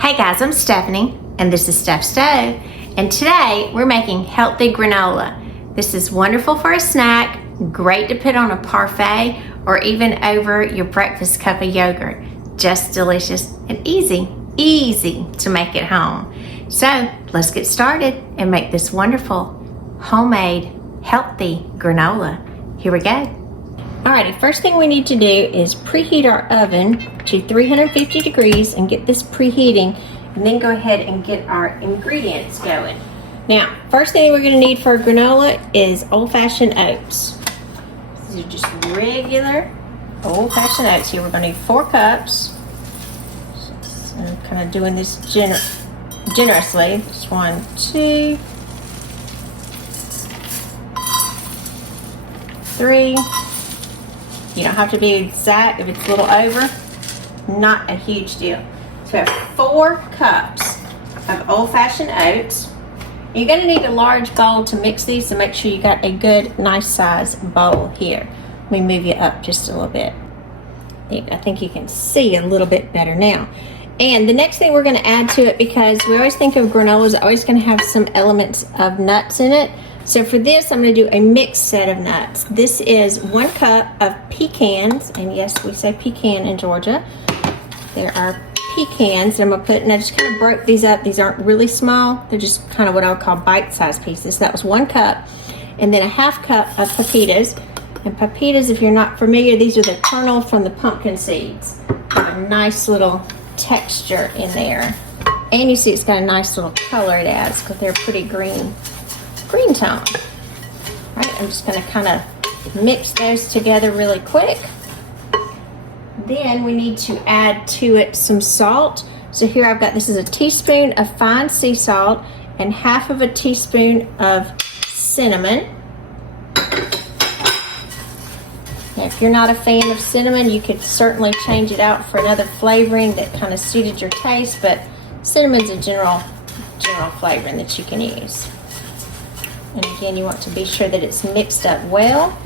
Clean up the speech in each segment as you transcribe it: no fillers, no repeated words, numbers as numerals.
Hey guys, I'm Stephanie, and this is Steph Stove, and today we're making healthy granola. This is wonderful for a snack, great to put on a parfait, or even over your breakfast cup of yogurt. Just delicious and easy to make at home. So let's get started and make this wonderful, homemade, healthy granola. Here we go. Alrighty, first thing we need to do is preheat our oven to 350 degrees and get this preheating, and then go ahead and get our ingredients going. Now, first thing we're going to need for granola is old-fashioned oats. These are just regular old-fashioned oats. Here we're going to need 4 cups. So I'm kind of doing this generously. Just 1, 2, 3. You don't have to be exact if it's a little over, not a huge deal. So we have 4 cups of old-fashioned oats. You're going to need a large bowl to mix these, so make sure you got a good, nice size bowl here. Let me move you up just a little bit. I think you can see a little bit better now. And the next thing we're going to add to it, because we always think of granola as always going to have some elements of nuts in it. So for this, I'm going to do a mixed set of nuts. This is 1 cup of pecans, and yes, we say pecan in Georgia. There are pecans that I'm going to put, and I just kind of broke these up. These aren't really small. They're just kind of what I would call bite-sized pieces. So that was 1 cup, and then a 1/2 cup of pepitas. And pepitas, if you're not familiar, these are the kernel from the pumpkin seeds. Got a nice little texture in there. And you see it's got a nice little color it adds, because they're pretty green tone. All right, I'm just going to kind of mix those together really quick. Then we need to add to it some salt. So here I've got, this is a teaspoon of fine sea salt and 1/2 a teaspoon of cinnamon. Now, if you're not a fan of cinnamon, you could certainly change it out for another flavoring that kind of suited your taste, but cinnamon's a general flavoring that you can use. And again, you want to be sure that it's mixed up well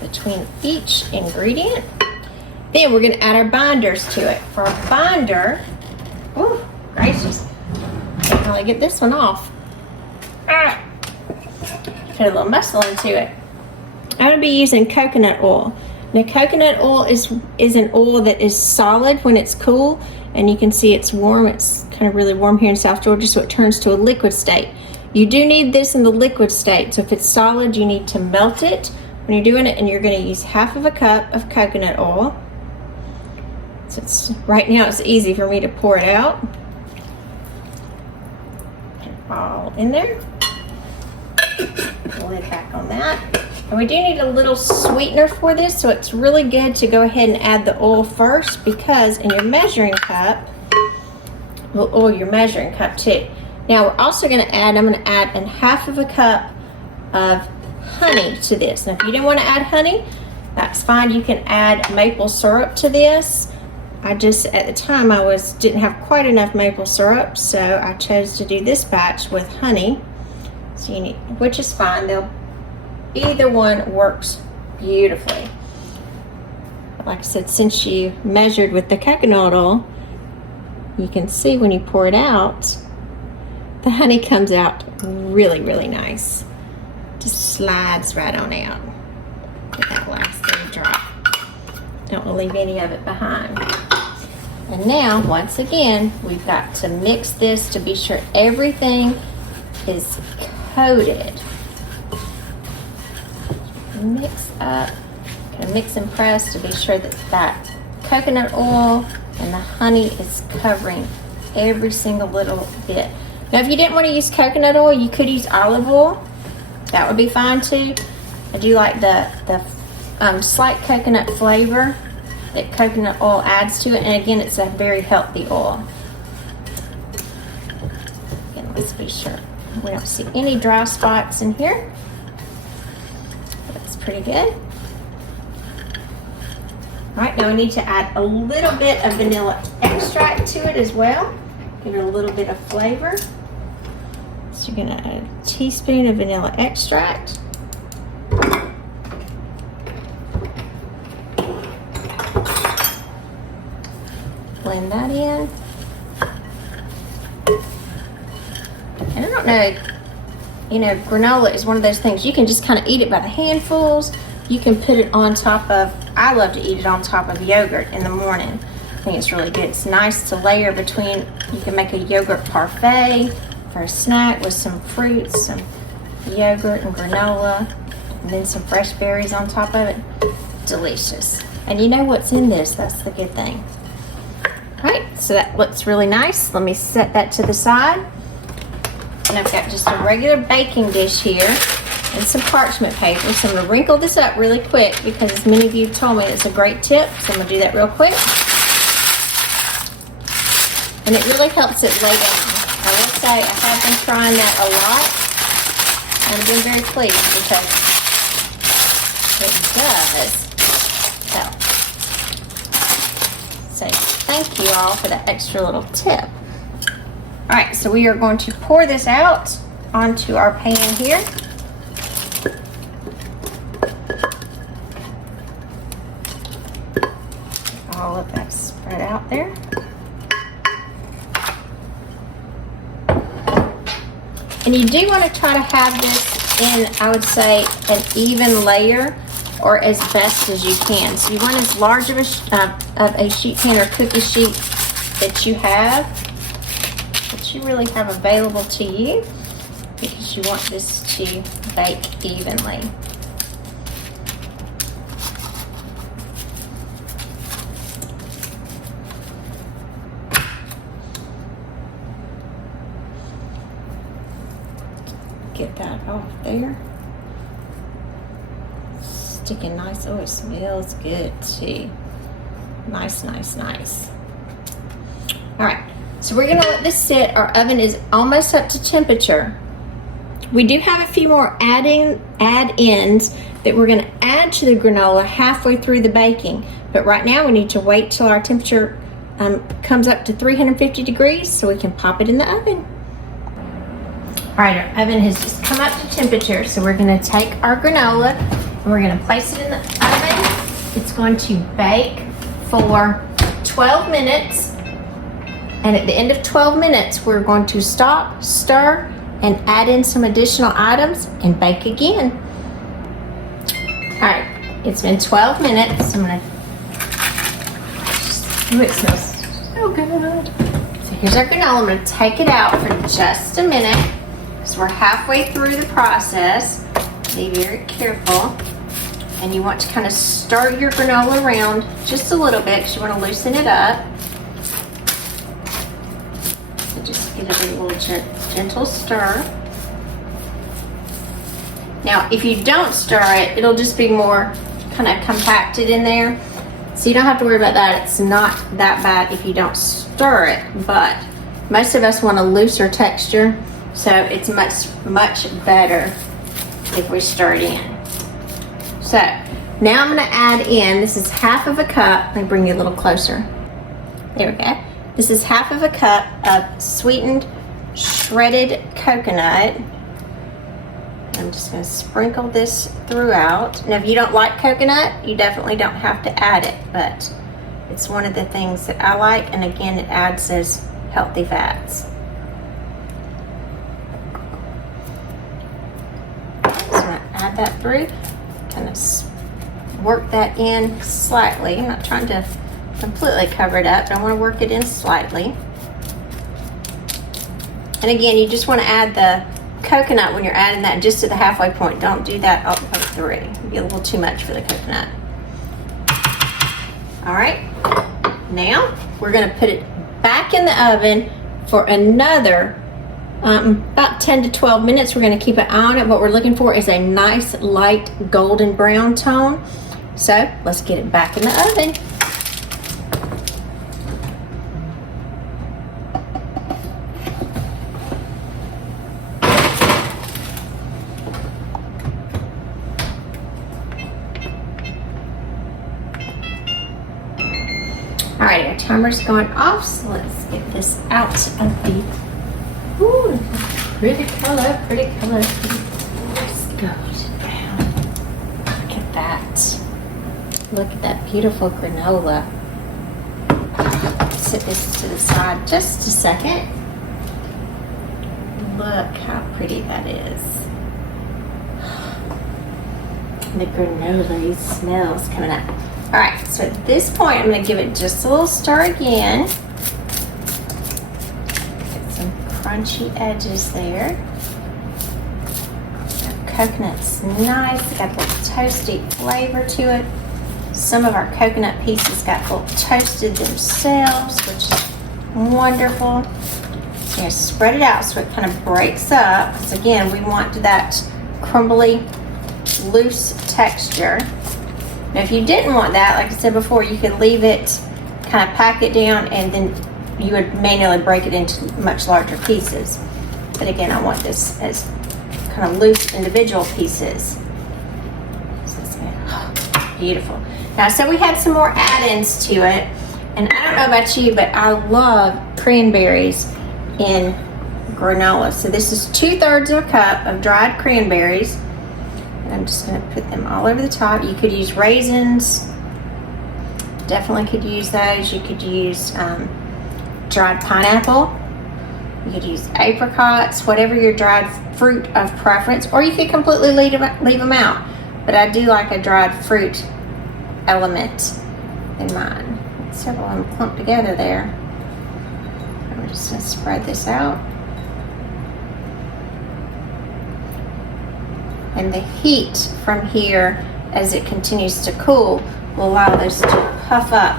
between each ingredient. Then we're going to add our binders to it. For our binder, oh gracious, can't really get this one off. Put a little muscle into it. I'm going to be using coconut oil. Now, coconut oil is an oil that is solid when it's cool, and you can see it's warm. It's kind of really warm here in South Georgia, so it turns to a liquid state. You do need this in the liquid state, so if it's solid, you need to melt it when you're doing it, and you're going to use 1/2 a cup of coconut oil. So right now it's easy for me to pour it out. Put it all in there. Lid back on that. And we do need a little sweetener for this, so it's really good to go ahead and add the oil first, because in your measuring cup, will oil your measuring cup too. Now we're also going to add, I'm going to add 1/2 a cup of honey to this. Now if you didn't want to add honey, that's fine. You can add maple syrup to this. I just, at the time, didn't have quite enough maple syrup, so I chose to do this batch with honey. So you need, which is fine. Either one works beautifully. Like I said, since you measured with the coconut oil, you can see when you pour it out, the honey comes out really nice. Just slides right on out. Get that last little drop. Don't want to leave any of it behind. And now, once again, we've got to mix this to be sure everything is coated. Mix up, kind of mix and press to be sure that that coconut oil and the honey is covering every single little bit. Now, if you didn't want to use coconut oil, you could use olive oil. That would be fine too. I do like the slight coconut flavor that coconut oil adds to it, and again, it's a very healthy oil. Again, let's be sure we don't see any dry spots in here. That's pretty good. All right, now we need to add a little bit of vanilla extract to it as well. Give it a little bit of flavor. So you're gonna add a teaspoon of vanilla extract. 1 blend that in. And I don't know, you know, granola is one of those things, you can just kind of eat it by the handfuls. You can put it on top of, I love to eat it on top of yogurt in the morning. I think it's really good. It's nice to layer between, you can make a yogurt parfait for a snack with some fruits, some yogurt and granola, and then some fresh berries on top of it. Delicious. And you know what's in this, that's the good thing. All right, so that looks really nice. Let me set that to the side. And I've got just a regular baking dish here and some parchment paper. So I'm gonna wrinkle this up really quick because as many of you told me it's a great tip. So I'm gonna do that real quick. And it really helps it lay down. I will say I have been trying that a lot and I've been very pleased because it does help. So thank you all for that extra little tip. All right, so we are going to pour this out onto our pan here. All of that spread out there. And you do want to try to have this in, I would say, an even layer or as best as you can. So you want as large of a sheet pan or cookie sheet that you have, that you really have available to you, because you want this to bake evenly. Get that off there. Sticking nice. Oh, it smells good too. Nice, nice, nice. All right, so we're gonna let this sit. Our oven is almost up to temperature. We do have a few more add-ins that we're gonna add to the granola halfway through the baking. But right now we need to wait till our temperature comes up to 350 degrees so we can pop it in the oven. All right, our oven has just come up to temperature, so we're gonna take our granola and we're gonna place it in the oven. It's going to bake for 12 minutes. And at the end of 12 minutes, we're going to stop, stir, and add in some additional items and bake again. All right, it's been 12 minutes. I'm gonna, ooh, it smells so good. So here's our granola. I'm gonna take it out for just a minute. So we're halfway through the process. Be very careful. And you want to kind of stir your granola around just a little bit because you want to loosen it up. And just give it a little gentle stir. Now, if you don't stir it, it'll just be more kind of compacted in there. So you don't have to worry about that. It's not that bad if you don't stir it, but most of us want a looser texture. So it's much better if we stir it in. So now I'm gonna add in, this is half of a cup. Let me bring you a little closer. There we go. This is half of a cup of sweetened shredded coconut. I'm just gonna sprinkle this throughout. Now if you don't like coconut, you definitely don't have to add it, but it's one of the things that I like, and again, it adds those healthy fats. Add that through, kind of work that in slightly. I'm not trying to completely cover it up, but I want to work it in slightly. And again, you just want to add the coconut when you're adding that just to the halfway point. Don't do that all the way through. It'll be a little too much for the coconut. All right, now we're going to put it back in the oven for another about 10 to 12 minutes. We're going to keep an eye on it. What we're looking for is a nice light golden brown tone. So let's get it back in the oven. All right, our timer's going off, so let's get this out of the, ooh, pretty color, pretty color. Let's go down. Look at that. Look at that beautiful granola. set this to the side just a second. Look how pretty that is. The granola smells coming up. All right, so at this point, I'm gonna give it just a little stir again. Get some crunchy edges there. The coconut's nice, it's got a little toasty flavor to it. Some of our coconut pieces got a little toasted themselves, which is wonderful. So you're gonna spread it out so it kind of breaks up, because again, we want that crumbly, loose texture. Now if you didn't want that, like I said before, you could leave it, kind of pack it down, and then you would manually break it into much larger pieces. But again, I want this as kind of loose individual pieces. So it's beautiful. Now, so we had some more add-ins to it, and I don't know about you, but I love cranberries in granola. So this is 2/3 of a cup of dried cranberries. I'm just going to put them all over the top. You could use raisins. Definitely could use those. You could use dried pineapple. You could use apricots, whatever your dried fruit of preference, or you could completely leave them out. But I do like a dried fruit element in mine. Several of them clumped together there. I'm just going to spread this out. And the heat from here, as it continues to cool, will allow those to puff up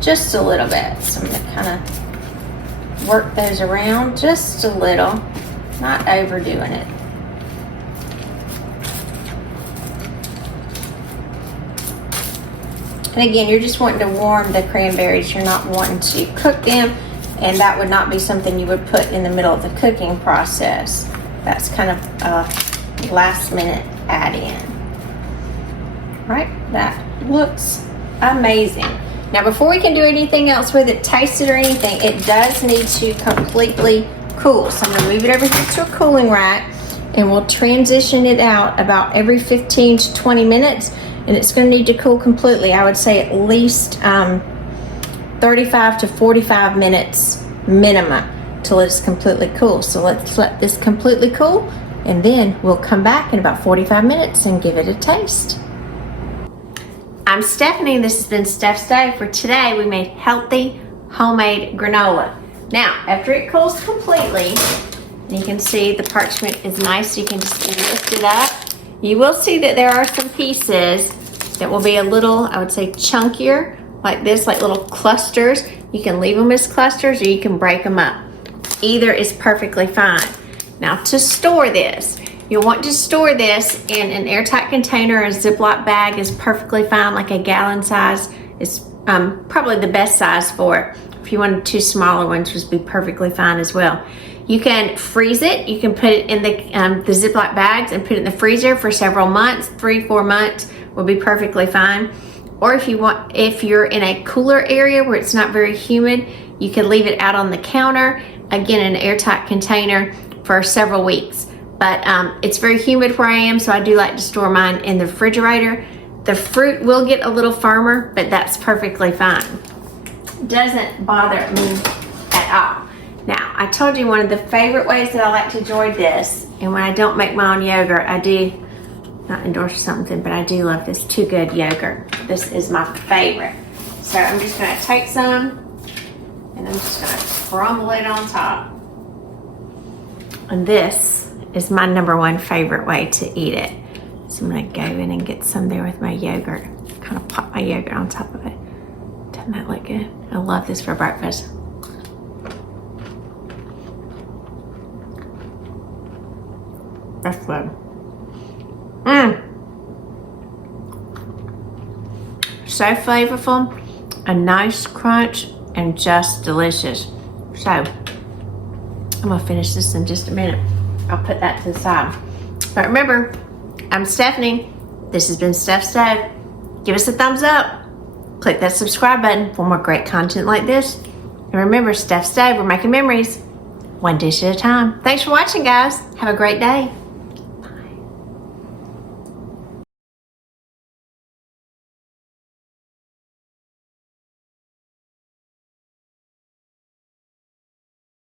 just a little bit. So I'm going to kind of work those around just a little, not overdoing it. And again, you're just wanting to warm the cranberries. You're not wanting to cook them, and that would not be something you would put in the middle of the cooking process. That's kind of last minute add in. Right, that looks amazing. Now before we can do anything else with it, taste it or anything, it does need to completely cool. So I'm going to move it over here to a cooling rack, and we'll transition it out about every 15 to 20 minutes, and it's going to need to cool completely. I would say at least 35 to 45 minutes minimum till it's completely cool. So let's let this completely cool, and then we'll come back in about 45 minutes and give it a taste. I'm Stephanie, and this has been Steph's Day. For today, we made healthy homemade granola. Now, after it cools completely, you can see the parchment is nice. You can just lift it up. You will see that there are some pieces that will be a little, I would say, chunkier, like this, like little clusters. You can leave them as clusters, or you can break them up. Either is perfectly fine. Now, to store this, you'll want to store this in an airtight container. A Ziploc bag is perfectly fine, like a gallon size is probably the best size for it. If you wanted two smaller ones, would be perfectly fine as well. You can freeze it. You can put it in the Ziploc bags and put it in the freezer for several months. 3-4 months will be perfectly fine. Or if you're in a cooler area where it's not very humid, you can leave it out on the counter, again in an airtight container, for several weeks. But it's very humid where I am, so I do like to store mine in the refrigerator. The fruit will get a little firmer, but that's perfectly fine. Doesn't bother me at all. Now, I told you one of the favorite ways that I like to enjoy this, and when I don't make my own yogurt, I do not endorse something, but I do love this Too Good yogurt. This is my favorite. So I'm just gonna take some, and I'm just gonna crumble it on top. And this is my #1 favorite way to eat it. So I'm gonna go in and get some there with my yogurt. Kind of pop my yogurt on top of it. Doesn't that look good? I love this for breakfast. That's good. So flavorful, a nice crunch, and just delicious. So I'm gonna finish this in just a minute. I'll put that to the side. But remember, I'm Stephanie. This has been Steph's Day. Give us a thumbs up. Click that subscribe button for more great content like this. And remember, Steph's Day, we're making memories one dish at a time. Thanks for watching, guys. Have a great day.